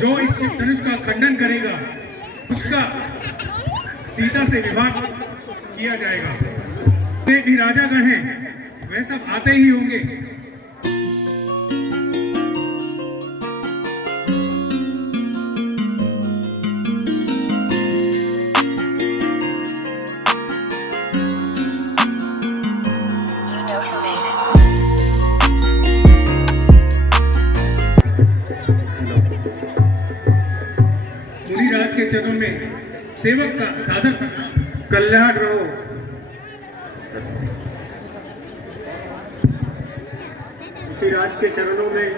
जो इस शिव धनुष का खंडन करेगा उसका सीता से विवाह किया जाएगा। वे भी राजागण हैं, वे सब आते ही होंगे। मुनिराज के चरणों में सेवक का साधन करना। कल्याण रहो। राज के चरणों में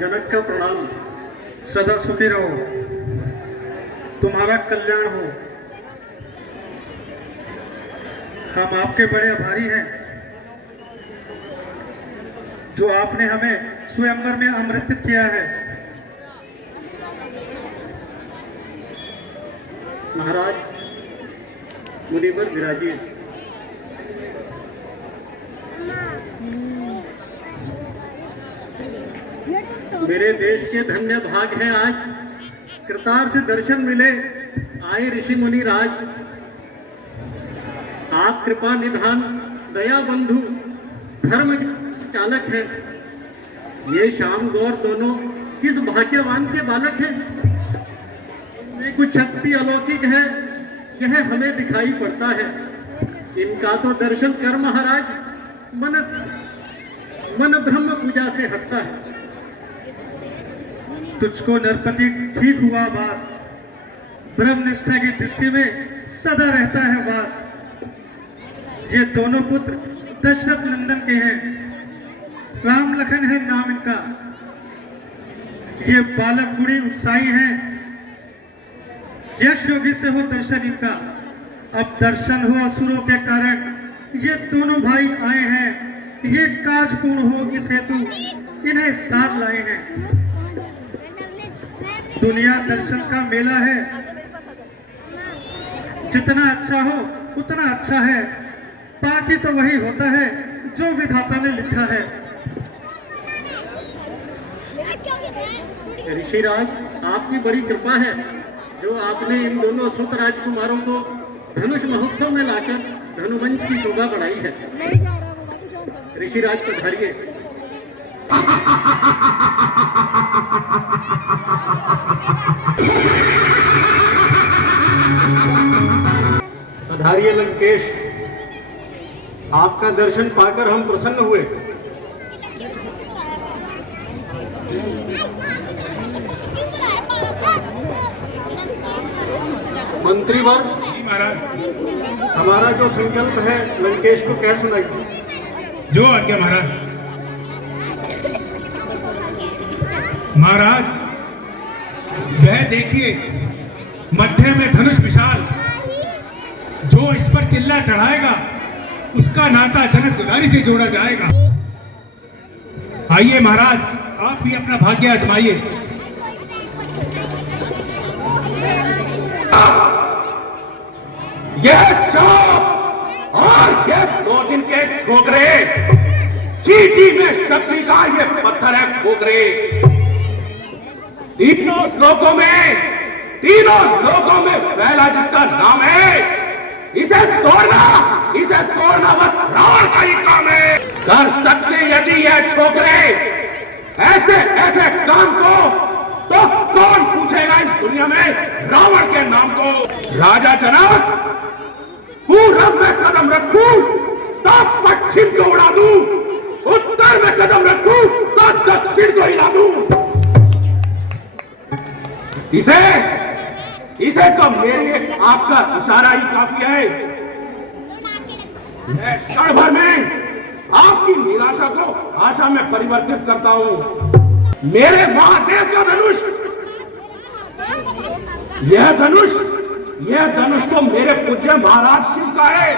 जनक का प्रणाम। सदा सुखी रहो, तुम्हारा कल्याण हो। हम आपके बड़े आभारी हैं जो आपने हमें स्वयंवर में आमंत्रित किया है। महाराज मुनिवर विराजिए। मेरे देश के धन्य भाग हैं आज, कृतार्थ दर्शन मिले आए ऋषि मुनि राज। आप कृपा निधान दया बंधु धर्म चालक हैं। ये श्याम गौर दोनों किस भाग्यवान के बालक हैं। इनमें कुछ शक्ति अलौकिक है, यह हमें दिखाई पड़ता है। इनका तो दर्शन कर महाराज मन ब्रह्म पूजा से हटता है। तुझको नरपति ठीक हुआ वास, ब्रह्मनिष्ठा की दृष्टि में सदा रहता है वास। ये दोनों पुत्र दशरथ नंदन के हैं, राम लखन है नाम इनका। ये बालक बूढ़ी उत्साही हैं, यश योगी से हो दर्शन इनका। अब दर्शन हो असुरों के कारण ये दोनों भाई आए हैं। ये काज पूर्ण हो इस हेतु इन्हें साथ लाए हैं। दुनिया दर्शन का मेला है, जितना अच्छा हो उतना अच्छा है। बाकी तो वही होता है जो विधाता ने लिखा है। ऋषिराज आपकी बड़ी कृपा है जो आपने इन दोनों सुत राजकुमारों को धनुष महोत्सव में लाकर धनुवंश की शोभा बढ़ाई है। ऋषिराज पधारिए। पधारिए लंकेश, आपका दर्शन पाकर हम प्रसन्न हुए। मंत्रीवर महाराज, हमारा जो संकल्प है लंकेश को कह सुनाइए। जो आज्ञा महाराज। महाराज वह देखिए मध्य में धनुष विशाल, जो इस पर चिल्ला चढ़ाएगा उसका नाता जनक दुलारी से जोड़ा जाएगा। आइए महाराज, आप भी अपना भाग्य आजमाइए। यह चाप और ये 2 दिन के छोकरे, चीटी में शक्ति का ये पत्थर है खोकरे। तीनों लोगों में पहला जिसका नाम है, इसे तोड़ना बस रावण का ही काम है। कर सकते यदि यह छोकरे ऐसे काम को, तो कौन पूछेगा इस दुनिया में रावण के नाम को। राजा जनक, पूरब में कदम रखूं तो पश्चिम को उड़ा दूं, उत्तर में कदम रखूं तो दक्षिण को हिला दूं। इसे तो मेरी एक आपका इशारा ही काफी है। मैं क्षण भर में आपकी निराशा को आशा में परिवर्तित करता हूं। मेरे महादेव का धनुष, यह धनुष तो मेरे पूज्य महाराज शिव का है।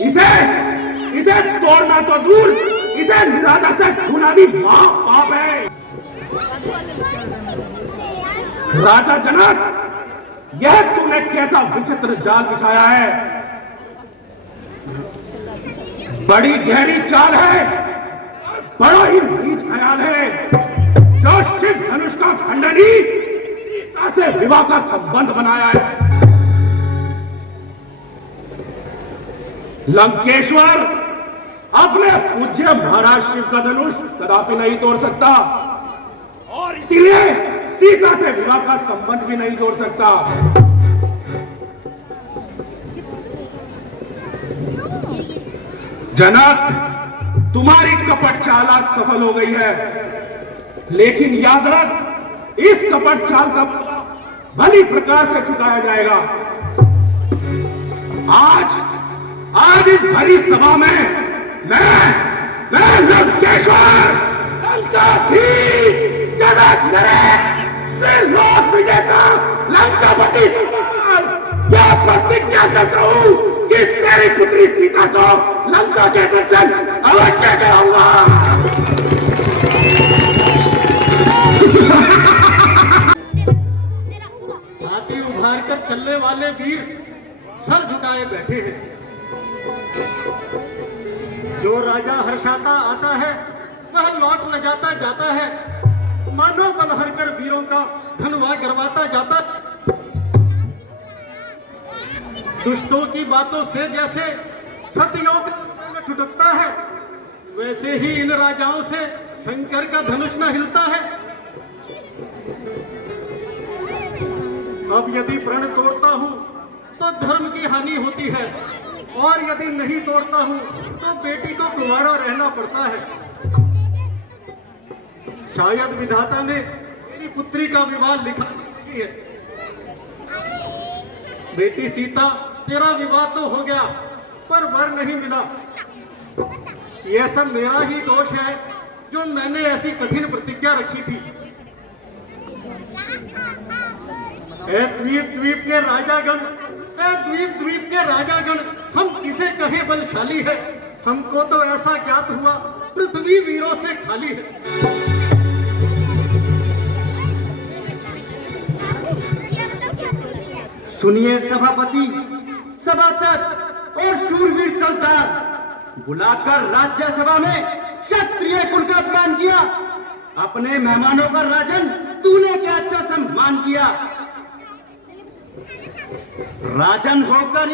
इसे तोड़ना तो दूर, इसे निराशा से छूना भी पाप है। राजा जनक, यह तूने कैसा विचित्र जाल बिछाया है। बड़ी गहरी चाल है, बड़ा ही नीच ख्याल है। जो शिव धनुष का खंडन विवाह का संबंध बनाया है। लंकेश्वर अपने पूज्य महाराज शिव का धनुष कदापि नहीं तोड़ सकता और इसीलिए सीता से विवाह का संबंध भी नहीं तोड़ सकता। जनक, तुम्हारी कपट चाल आज सफल हो गई है, लेकिन याद रख, इस कपट चाल का भली प्रकार से चुकाया जाएगा। आज इस भरी सभा में मैं लंकेश्वर, लंकाधीश, जनक नरेश, लोक विजेता, लंकापति क्या प्रतिज्ञा करता हूं कि तेरी पुत्री सीता को लंका के दर्शन अवश्य कराऊंगा। छाती उभार कर चलने वाले वीर सर झुकाए बैठे हैं। जो राजा हर्षाता आता है वह लौट ले जाता है। मानो बलहर कर वीरों का धनवा गरवाता जाता। दुष्टों की बातों से जैसे सतयोग छुटकता है, वैसे ही इन राजाओं से शंकर का धनुष न हिलता है। अब यदि प्रण तोड़ता हूं तो धर्म की हानि होती है, और यदि नहीं तोड़ता हूं तो बेटी को कुंवारा रहना पड़ता है। शायद विधाता ने मेरी पुत्री का विवाह लिखा है। बेटी सीता, तेरा विवाह तो हो गया पर वर नहीं मिला। यह सब मेरा ही दोष है जो मैंने ऐसी कठिन प्रतिज्ञा रखी थी। ए द्वीप द्वीप के राजागण, द्वीप के राजागण, हम किसे कहे बलशाली है। हमको तो ऐसा ज्ञात हुआ पृथ्वी वीरों से खाली है। सुनिए सभापति, सभासद और शूरवीर सरदार, बुलाकर राज्यसभा में क्षत्रिय कुल का अपमान किया। अपने मेहमानों का राजन तूने क्या अच्छा सम्मान किया। राजन होकर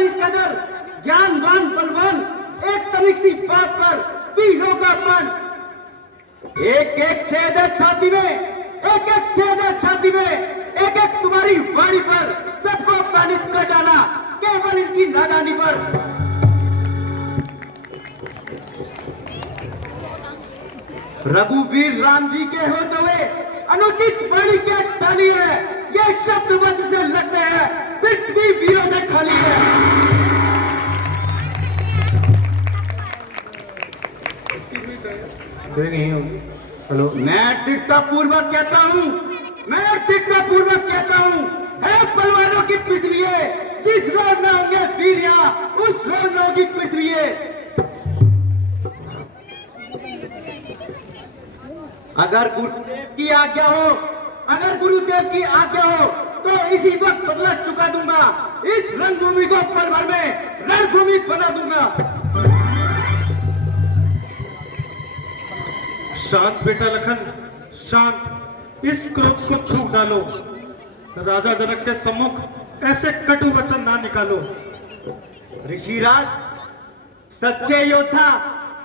इस कदर ज्ञानवान बलवान, एक तनिक सी बात पर तीनों का अपमान। एक छेद है छाती में, एक तुम्हारी वाणी पर सबको अपमानित कर डाला, केवल इनकी नादानी पर। रघुवीर राम जी के होते हुए अनुचित वाणी क्या डाली है। ये शब्द वध से लगते हैं, पृथ्वी वीरों से खाली है। हेलो, मैं दृढ़ता पूर्वक कहता हूं, है पलवानों की पृथ्वी है। जिस रोज में होंगे वीर यहाँ, उस रोज में होगी पृथ्वी है। अगर गुरुदेव की आज्ञा हो तो इसी वक्त बदला चुका दूंगा। इस रणभूमि को पल भर में रणभूमि बना दूंगा। शांत बेटा लखन, शांत। इस क्रोध को थूक डालो। राजा जनक के सम्मुख ऐसे कटु वचन ना निकालो। ऋषिराज, सच्चे योद्धा,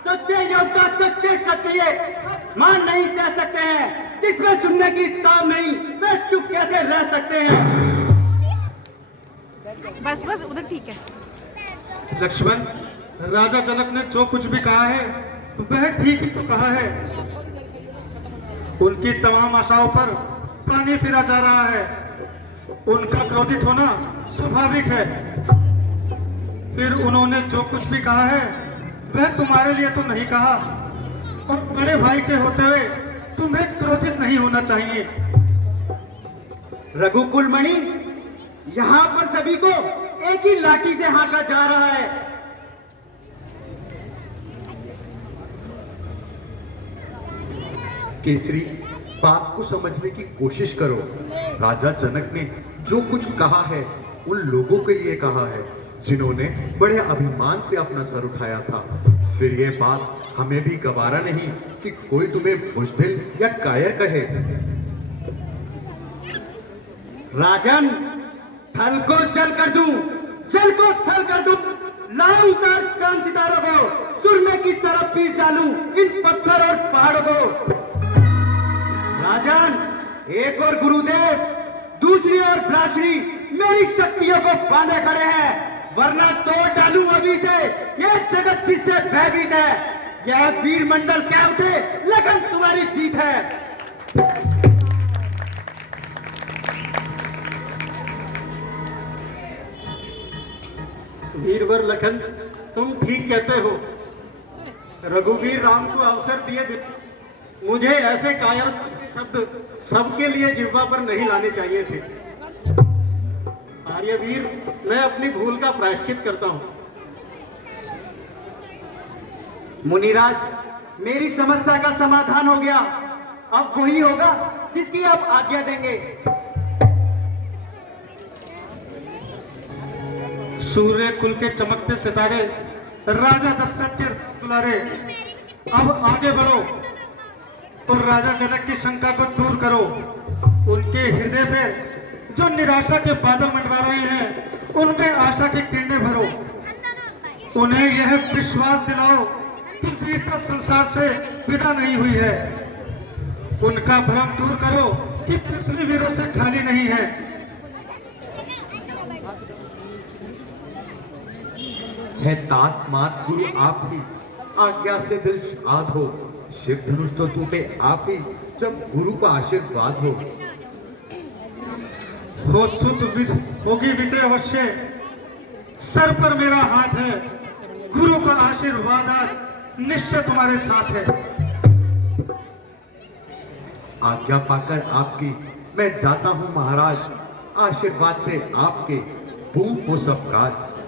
सच्चे क्षत्रिय मान नहीं सह सकते हैं। जिसमें सुनने की ताव नहीं, वे चुप कैसे रह सकते हैं। बस उधर ठीक है। लक्ष्मण, राजा जनक ने जो कुछ भी कहा है वह ठीक ही तो कहा है। उनकी तमाम आशाओं पर पानी फिरा जा रहा है। उनका क्रोधित होना स्वाभाविक है। फिर उन्होंने जो कुछ भी कहा है वह तुम्हारे लिए तो नहीं कहा, और बड़े भाई के होते हुए तुम्हें क्रोधित नहीं होना चाहिए। रघुकुल मणि, यहाँ पर सभी को एक ही लाठी से हांका जा रहा है। केसरी, बात को समझने की कोशिश करो। राजा जनक ने जो कुछ कहा है उन लोगों के लिए कहा है जिन्होंने बड़े अभिमान से अपना सर उठाया था। फिर ये बात हमें भी गवारा नहीं कि कोई तुम्हें बुज़दिल या कायर कहे। राजन, थल को जल कर दूं, जल को थल कर दूं, लाऊं उतार चांद सितारों को, सुरमे की तरफ पीस डालूं इन पत्थर और पहाड़ों को। राजन, एक और गुरुदेव, दूसरी ओर भ्रातृ मेरी शक्तियों को बांधे खड़े हैं, वरना तोड़ डालूं अभी से ये जगत जिससे भयभीत है। यह वीर मंडल क्या उठे, लगन तुम्हारी जीत है। वीरवर लखन, तुम ठीक कहते हो। रघुवीर राम को अवसर दिए बिना मुझे ऐसे कायरत्व के शब्द सबके लिए जिह्वा पर नहीं लाने चाहिए थे। आर्यवीर, मैं अपनी भूल का प्रायश्चित करता हूं। मुनिराज, मेरी समस्या का समाधान हो गया। अब वही होगा जिसकी आप आज्ञा देंगे। सूर्य कुल के चमकते सितारे, राजा दशरथ के दुलारे, अब आगे बढ़ो और राजा जनक की शंका को दूर करो। उनके हृदय पे जो निराशा के बादल मंडरा रहे हैं, उनमें आशा की किरणें भरो। उन्हें यह विश्वास दिलाओ कि वीरता संसार से विदा नहीं हुई है। उनका भ्रम दूर करो कि पृथ्वी वीरों से खाली नहीं है। है तात मात गुरु आप ही, आज्ञा से दिल शाद हो। शिव धनुष तो टूटे आप ही, जब गुरु का आशीर्वाद हो सुत होगी विजय अवश्य, सर पर मेरा हाथ है, गुरु का आशीर्वाद निश्चय तुम्हारे साथ है। आज्ञा पाकर आपकी मैं जाता हूं महाराज, आशीर्वाद से आपके पूर्ण हो सब काज।